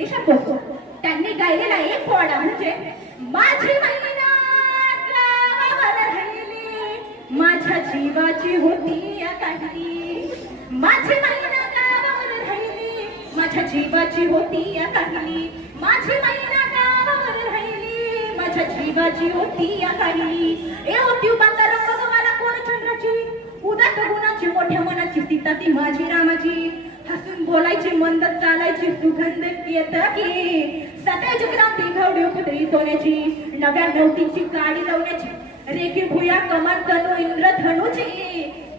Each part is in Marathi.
परदेशात होतो त्यांनी गायलेला एक पोवाडा म्हणजे माझी मैना गावावर राहिली माझ्या जीवाची होती काहिली माझी मैना गावावर राहिली माझ्या जीवाची होती काहिली माझी मैना गावावर राहिली माझ्या जीवाची होती काहिली ए होती बांधा रंग मला कोण चंद्राची उदात गुणाची मोठ्या मनाची सीता ती माझी रामाची हसून बोलायची मंद चालायची सुगंध येत की सतेज क्रांती घवडी कुत्री सोन्याची नव्या नवतीची काडी लावण्याची रेखी भुया कमान तनु इंद्रधनुची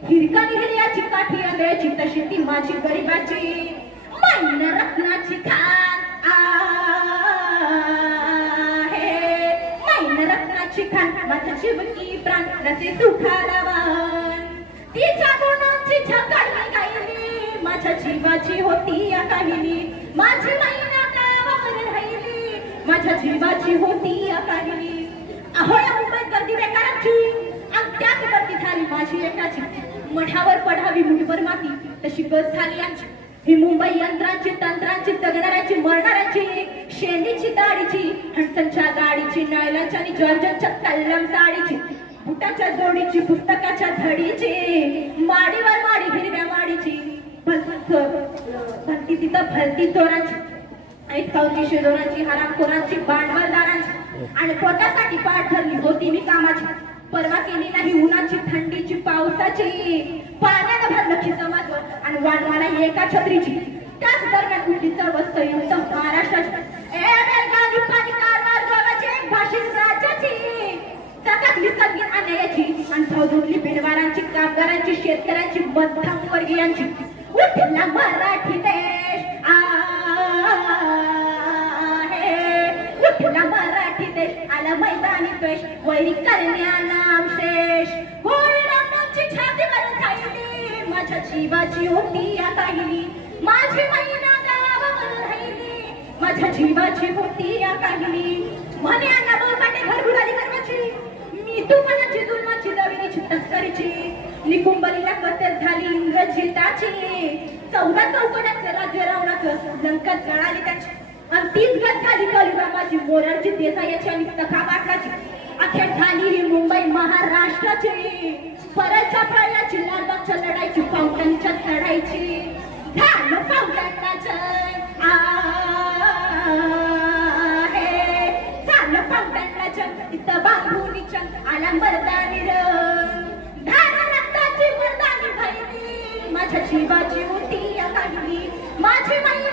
हिरका निहल्याची काठी आंधळ्याची तशी ती माझी गरीबाची मैना रत्नाची खान आहे मैना रत्नाची खान माझा शिवकी प्राण रसे सुखारावान तिच्या गुणांची झकाड मी गायली माझ्या जीवाची होती या काहिली माझी मैना गावावर राहिली माझ्या जीवाची होती या काहिली अहो या मुंबईत गर्दी बेकाराची त्यात गर्दी झाली माझी एकाची मठावर पडावी मुठभर माती तशी गत झाली यांची ही मुंबई यंत्रांची तंत्रांची जगणाऱ्याची मरणाऱ्याची शेंडीची दाढीची हंसनच्या गाडीची नयलाच्या आणि जॉर्जनच्या कल्लम साडीची बुटाच्या जोडीची पुस्तकाच्या धडीची माडीवर माडी हिरव्या माडीची भलती तिथं भलती चोरांची ऐकावची शिरोरांची हरामखोरांची भांडवलदारांची आणि पोटासाठी पाठ धरली होती मी कामाची परवा केली नाही उन्हाची थंडीची पावसाची पाण्यानं भरलं खिसा माझं आणि वाढवाला एका छत्रीची त्याच दरम्यान उलटी चळवळ संयुक्त महाराष्ट्राची ए बेलगावी पाणी कारभार जगाची एक भाषिक राज्याची चकाकली संगीत अन्यायाची आणि चौधुरली बिडवारांची कामगारांची शेतकऱ्यांची मध्यमवर्गीयांची उठला मराठी देश उठला मराठी देश आला मैदानी पेश वैरी करण्या नाम शेष होळीची छाती करून खायली माझ्या जीवाची होती या काहिली माझी मैना गावावर राहिली माझ्या जीवाची होती या काहिली म्हणे अण्णा भाऊ घर बुडाली करवाची मी तू मनाची जुलमाची लविनीची तस्करीची निकुंबलीला कत्तल झाली इंद्रजिताची 14 चौकड्याचं राज्य रावणाचं लंकात जळाली त्याची आणि तीच गत झाली कलिरामाची मोरारची देसाईची आणि तखा पाटलाची अखेर झाली ही मुंबई महाराष्ट्राची परळच्या प्रळयाची लालबागच्या लढाईची फाउंटनच्या चढाईची झालं फाउंटनाचं झालं फाउंटनाचं इथं बांबुनीचं आला मर्दानी रंग धारा रक्ताची मर्दानी भरली माझ्या जीवाची होती या काहिली माझी मैया